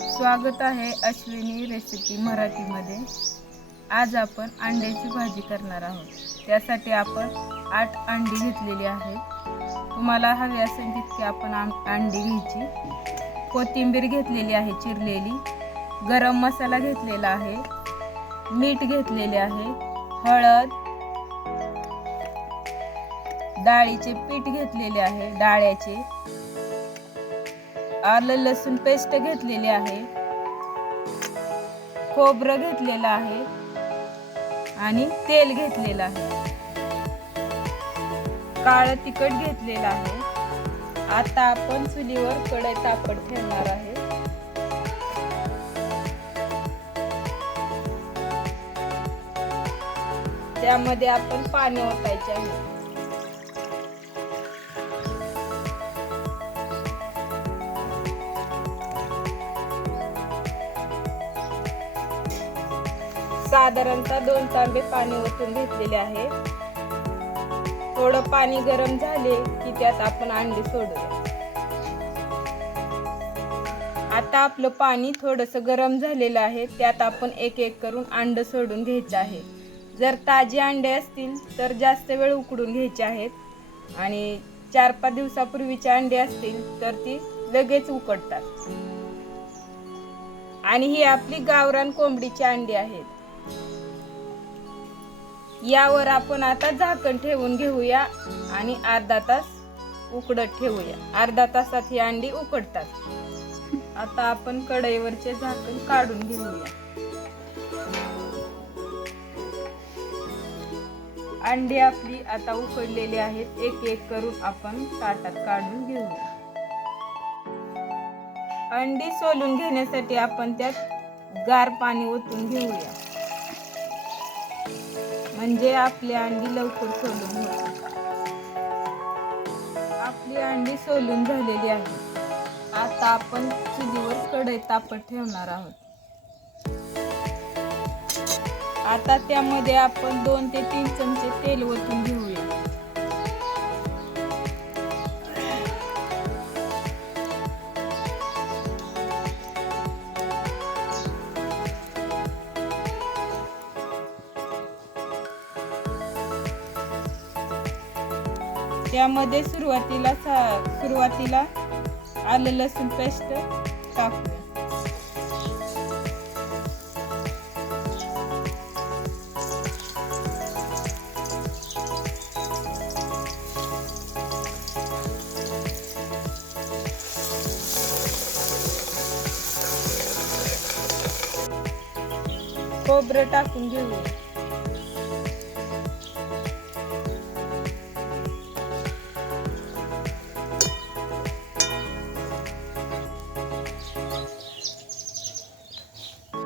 स्वागत आहे अश्विनी रेसिपी मराठीमध्ये। आज आपण अंड्याची भाजी करणार आहोत। त्यासाठी आपण 8 अंडी घेतलेली आहेत। तुम्हाला हवी असेल तितकी आपण अंडी घ्यायची। कोथिंबीर घेतलेली आहे चिरलेली, गरम मसाला घेतलेला आहे, मीठ घेतलेले आहे, हळद, डाळीचे पीठ घेतलेले आहे, डाळ्याचे, आलं लसूण पेस्ट घेतलेली आहे, खोबरं घेतलेलं आहे आणि तेल घेतलेलं आहे, काळं तिखट घेतलेलं आहे। आता आपण चुलीवर कढई तापत ठेवणार आहे। त्यामध्ये आपण पाणी ओतायचे आहे। साधारणतः 2 तांबे पाणी ओतून घेतलेले आहे। थोडं पाणी गरम झाले की त्यात आपण अंडी सोडूया। आता आपलं पाणी थोडंसं गरम झालेलं आहे। त्यात आपण एक एक करून अंड सोडून घ्यायचे आहे। जर ताजी अंडे असतील तर जास्त वेळ उकडून घ्यायचे आहेत आणि 4-5 दिवसापूर्वीचे अंडे असतील तर ती लगेच उकडतात। आणि ही आपली गावरान कोंबडीची अंडी आहेत। यावर आपण आता झाकण ठेवून घेऊया आणि अर्धा तास उकडत ठेवूया। अर्धा तासात ही अंडी उकडतात। आता आपण कढईवरचे झाकण काढून घेऊया। अंडी आपली आता उकडलेली आहेत। एक एक करून आपण ताटात काढून घेऊया। अंडी सोलून घेण्यासाठी आपण त्यात गार पाणी ओतून घेऊया, म्हणजे आपली अंडी लवकर सोलून होते। आपली अंडी सोलून झालेली आहे। आता आपण चुलीवर कढई तापत ठेवणार आहोत। आता त्यामध्ये आपण 2 ते 3 चमचे तेल ओतून घेऊया। त्यामध्ये सुरुवातीला आलं लसूण पेस्ट टाकूया। खोबरं टाकून घेऊया।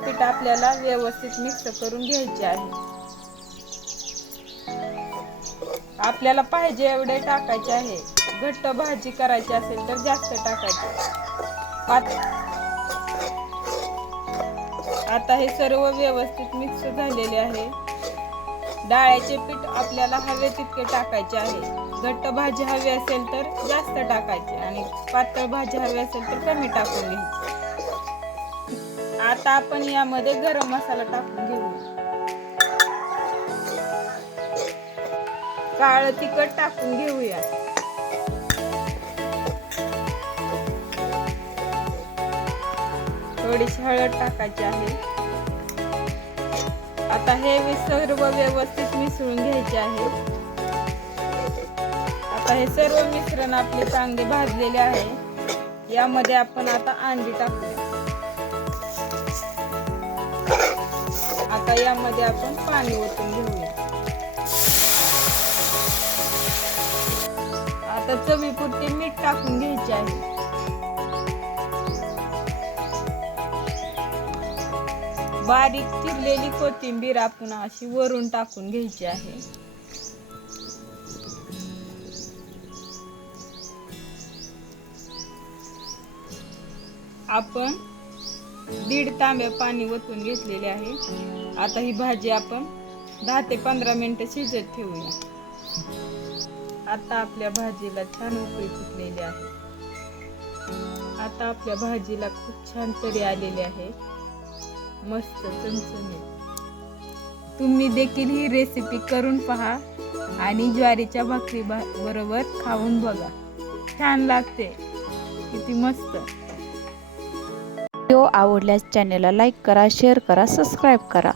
पीठ आपल्याला व्यवस्थित मिक्स करून घ्यायचे आहे। आपल्याला पाहिजे एवढे टाकायचे आहे। घट्ट भाजी करायची असेल तर जास्त टाकायचे। आता हे सर्व व्यवस्थित मिक्स झालेले आहे। डाळ्याचे पीठ आपल्याला हवे तितके टाकायचे आहे। घट्ट भाजी हवी असेल तर जास्त टाकायचे आणि पातळ भाजी हवी असेल तर कमी टाकून घ्यायची। आता आपण यामध्ये गरम मसाला टाकून घेऊया। काळं तिखट टाकून घेऊया। थोडीशी हळद टाकायची आहे। आता हे सर्व व्यवस्थित मिसळून घ्यायचे आहे। आता हे सर्व मिश्रण आपले चांगले भाजलेले आहे। यामध्ये आपण आता अंडी टाकूया। आता यामध्ये आपण पाणी ओतून घेऊया। आता चवीपुरते मीठ टाकून घ्यायचे आहे। बारीक चिरलेली कोथिंबीर आपण अशी वरून टाकून घ्यायची आहे। आपण 1.5 तांबे पाणी ओतून घेतलेले आहे। आता ही भाजी आपण 10 ते 15 मिनिटे शिजत ठेवूया। आता आपल्या भाजीला छान उकळी फुटलेली आहे। आता आपल्या भाजीला खूप छान तरी आलेली आहे, मस्त चमचमीत. तुम्ही देखील ही रेसिपी करून पहा आणि ज्वारीच्या भाकरी बरोबर खाऊन बघा, छान लागते, किती मस्त. व्हिडिओ आवडल्यास चॅनलला लाईक करा, शेअर करा, सबस्क्राईब करा.